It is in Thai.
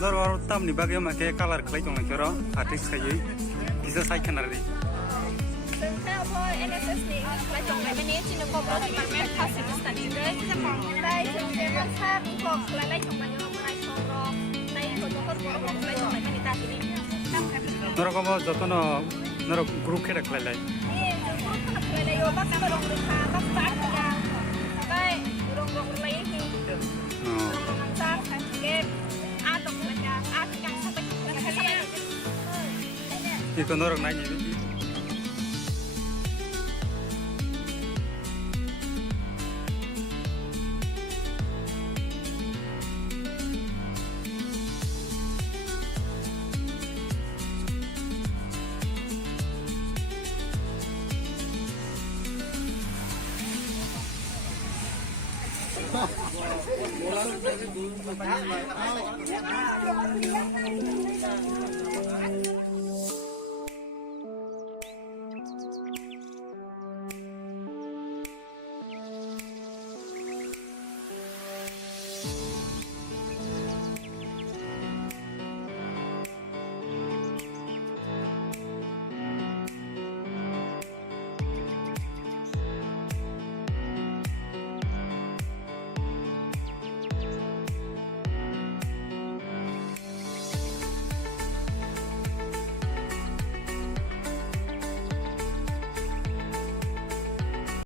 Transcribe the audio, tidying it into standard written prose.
Nor tam ni bagay ma ke color klay tong kero artist sayi bisa sai kanari. ซึ่งถ้าพอ NSS นี่ไปจงในวันนี้ที่นึกว่าเป็นมันแม่ทัศนสถานที่เลยจะมองได้ถึงเรื่องชาติพวกและไล่ชงมันยอมไล่ชงรอในคนทุกคนบอกไล่ชงในวันนี้ตาที่นี่ตั้งกัน Nor ko mo joto no nor group ke klay lay. นี่จะพูดกับเลยโยบักการลงทุนค่ะบักบักยางได้ลงเลยที่ลงสร้างเกมอาตกมันยาอาตกันสักเป็นแค่นี้ Iko nor nai ni. Bola